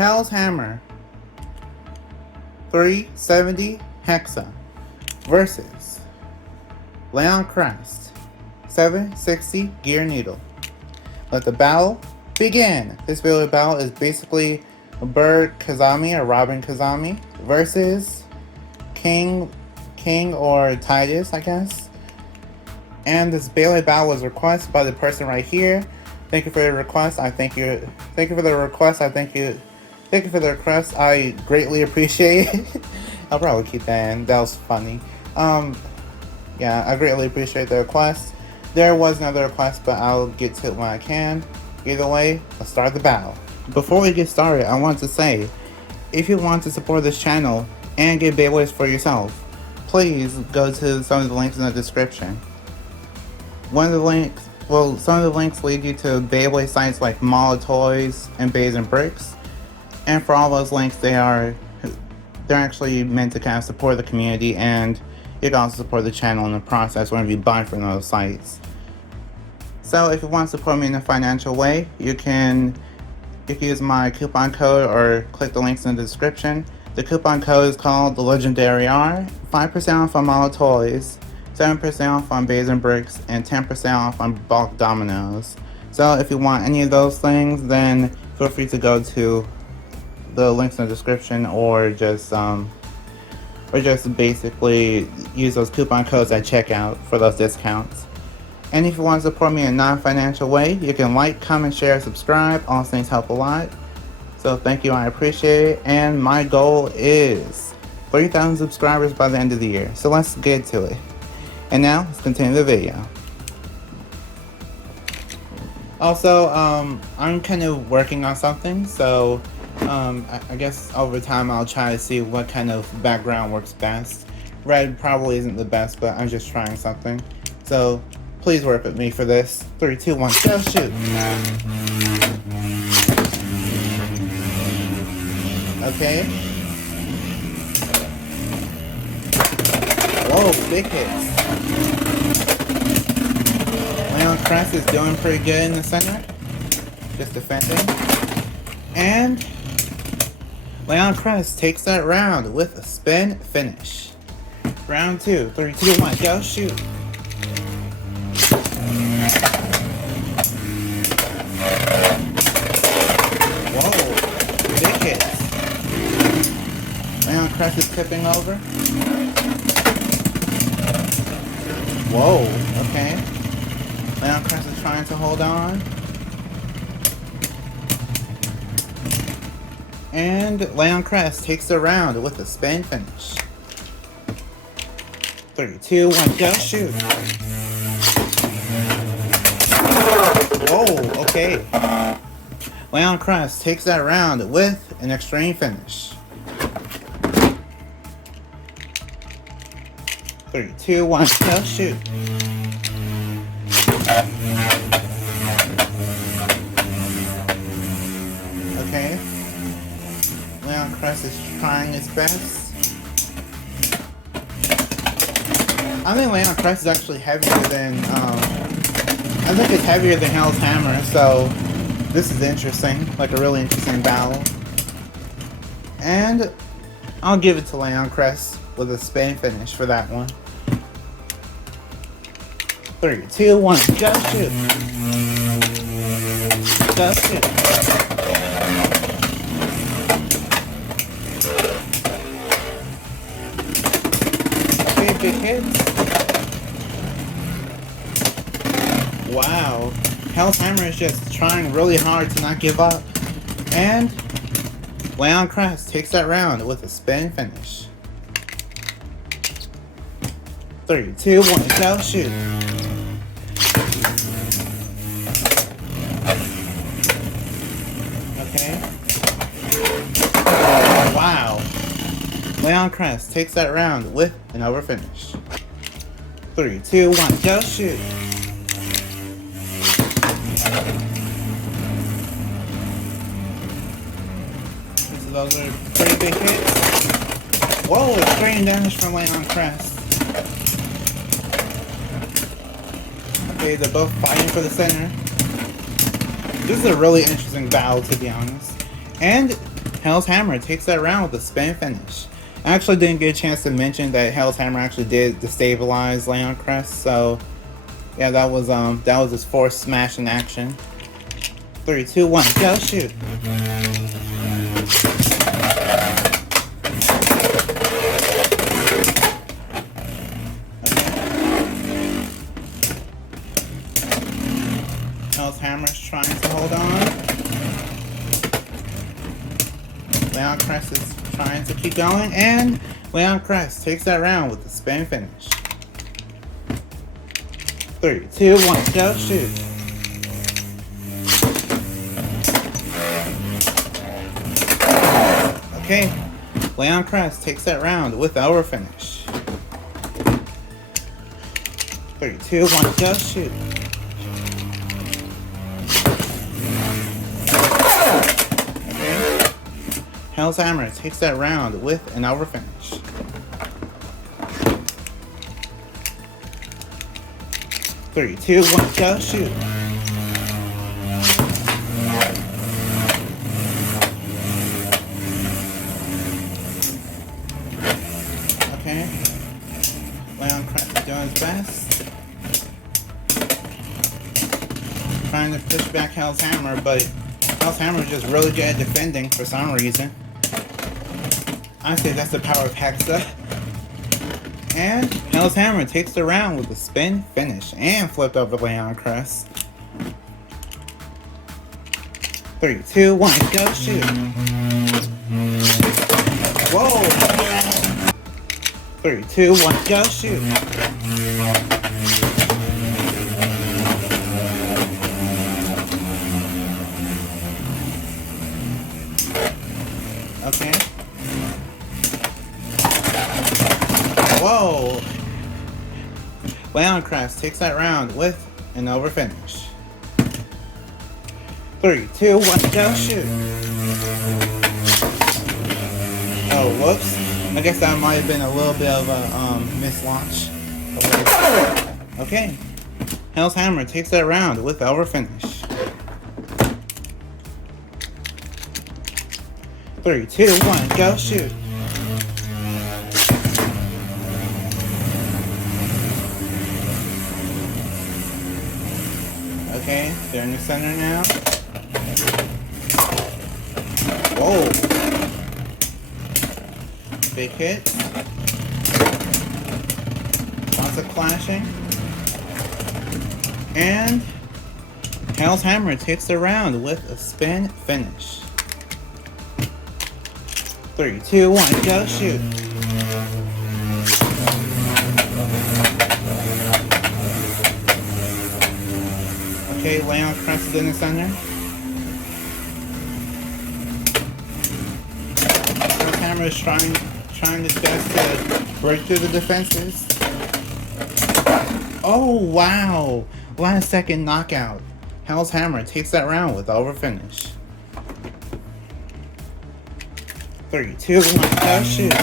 Hell's Hammer 370 Hexa versus Leon Crest 760 Gear Needle. Let the battle begin. This Beyblade battle is basically Bird Kazami or Robin Kazami versus King or Titus, I guess. And this Beyblade battle was requested by the person right here. Thank you for the request. I thank you. Thank you for the request. I thank you. Thank you for the request. I greatly appreciate it. I'll probably keep that in. That was funny. Yeah, I greatly appreciate the request. There was another request, but I'll get to it when I can. Either way, let's start the battle. Before we get started, I want to say, if you want to support this channel and get Beyblades for yourself, please go to some of the links in the description. Some of the links lead you to Beyblade sites like Mall of Toys and Bays and Bricks. And for all those links, they're actually meant to kind of support the community, and you can also support the channel in the process whenever you buy from those sites. So if you want to support me in a financial way, you can use my coupon code or click the links in the description. The coupon code is called the Legendary R. 5% off on Mall of Toys, 7% off on Bays and Bricks, and 10% off on bulk dominoes. So if you want any of those things, then feel free to go to the links in the description, or just basically use those coupon codes at checkout for those discounts. And if you want to support me in a non-financial way, you can like, comment, share, subscribe. All things help a lot. So thank you, I appreciate it. And my goal is 3,000 subscribers by the end of the year. So let's get to it. And now, let's continue the video. Also, I'm kind of working on something, so I guess over time I'll try to see what kind of background works best. Red probably isn't the best, but I'm just trying something. So please work with me for this. 3, 2, 1, go shoot! Okay. Whoa, big hits. Leon Crest is doing pretty good in the center. Just defending. And Leon Crest takes that round with a spin finish. Round 2, 3, 2, 1, go shoot. Whoa, big hits. Leon Crest is tipping over. Whoa, okay. Leon Crest is trying to hold on. And Leon Crest takes the round with a spin finish. 3, 2, 1, go shoot. Whoa, okay. Leon Crest takes that round with an extreme finish. 3, 2, 1, go shoot. Okay. Leon Crest is trying his best. I think Leon Crest is actually heavier than, I think it's heavier than Hell's Hammer, so this is interesting, like a really interesting battle. And I'll give it to Leon Crest with a spin finish for that one. 3, 2, 1, go shoot! Go shoot! Okay, big hits. Wow, Hell's Hammer is just trying really hard to not give up. And Leon Crest takes that round with a spin finish. 3, 2, 1, go shoot! Okay. Wow. Leon Crest takes that round with an over finish. 3, 2, 1, go shoot! So those are pretty big hits. Whoa, extreme damage from Leon Crest. Okay, they're both fighting for the center. This is a really interesting battle, to be honest. And Hell's Hammer takes that round with a spin finish. I actually didn't get a chance to mention that Hell's Hammer actually did destabilize Leon Crest, so yeah, that was his fourth smash in action. 3, 2, 1, go shoot! Hell's Hammer's trying to hold on. Leon Crest is trying to keep going, and Leon Crest takes that round with the spin finish. 3, 2, 1, go shoot! Okay, Leon Crest takes that round with the over finish. 3, 2, 1, go shoot! Hell's Hammer takes that round with an over finish. 3, 2, 1, go shoot! Okay. Leon Crest is doing his best. Trying to push back Hell's Hammer, but Hell's Hammer is just really good at defending for some reason. I say that's the power of Hexa. And Hell's Hammer takes the round with a spin finish and flipped over Leon Crest. 3, 2, 1, go shoot! Whoa! 3, 2, 1, go shoot! Okay. Whoa! Leon Crest takes that round with an over finish. 3, 2, 1, go shoot! Oh, whoops. I guess that might have been a little bit of a mislaunch. Okay. Hell's Hammer takes that round with the over finish. 3, 2, 1, go shoot! Okay, they're in the center now. Whoa! Big hit. Lots of clashing. And Hell's Hammer takes the round with a spin finish. 3, 2, 1, go shoot! Okay, Leon Crest is in the center. Hell's Hammer is trying his best to break through the defenses. Oh wow! Last second knockout. Hell's Hammer takes that round with the over finish. 3, 2, 1, go shoot!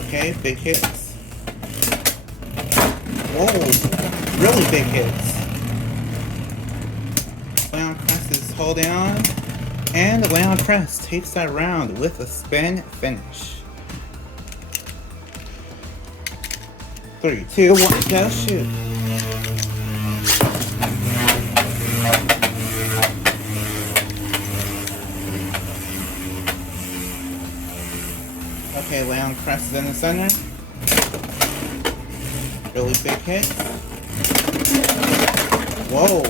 Okay, big hits. Whoa, really big hits. Leon Crest is holding on, and Leon Crest takes that round with a spin finish. 3, 2, 1, go shoot! Okay, Leon Crest is in the center. Really big hit. Whoa!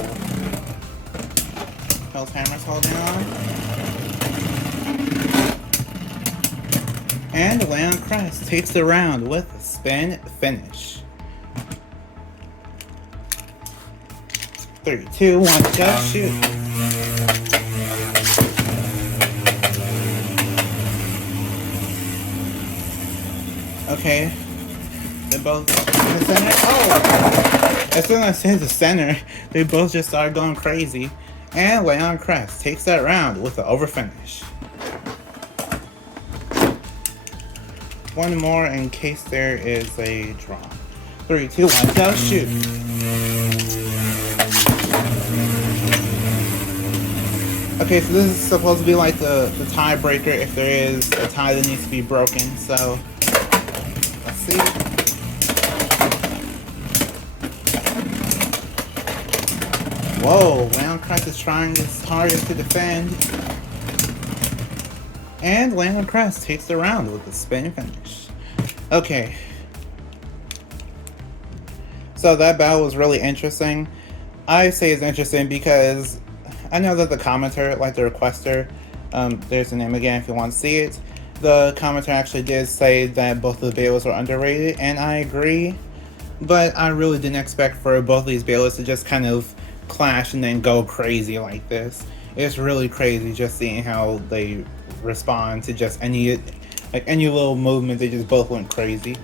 Hell's Hammer's holding on. And Leon Crest takes the round with a spin finish. 3, 2, 1, go shoot! Okay, they're both in the center. Oh! As soon as I said the center, they both just started going crazy. And Leon Crest takes that round with the over finish. One more in case there is a draw. 3, 2, 1, go shoot. Okay, so this is supposed to be like the tiebreaker if there is a tie that needs to be broken. So let's see. Whoa, Leon Crest is trying his hardest to defend. And Leon Crest takes the round with a spin finish. Okay. So that battle was really interesting. I say it's interesting because I know that the commenter, like the requester, there's the name again if you want to see it. The commenter actually did say that both of the Beyblades were underrated, and I agree. But I really didn't expect for both of these Beyblades to just kind of clash and then go crazy like this. It's really crazy just seeing how they respond to just any little movement. They just both went crazy.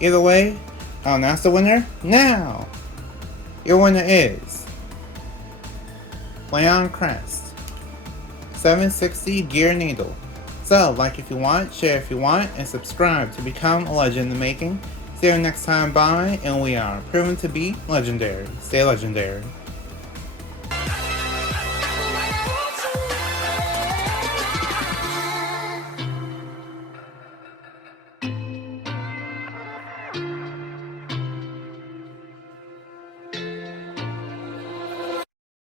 Either way, I'll announce the winner now. Your winner is Leon Crest, 760 Gear Needle. So, like if you want, share if you want, and subscribe to become a legend in the making. See you next time, bye, and we are proven to be legendary. Stay legendary.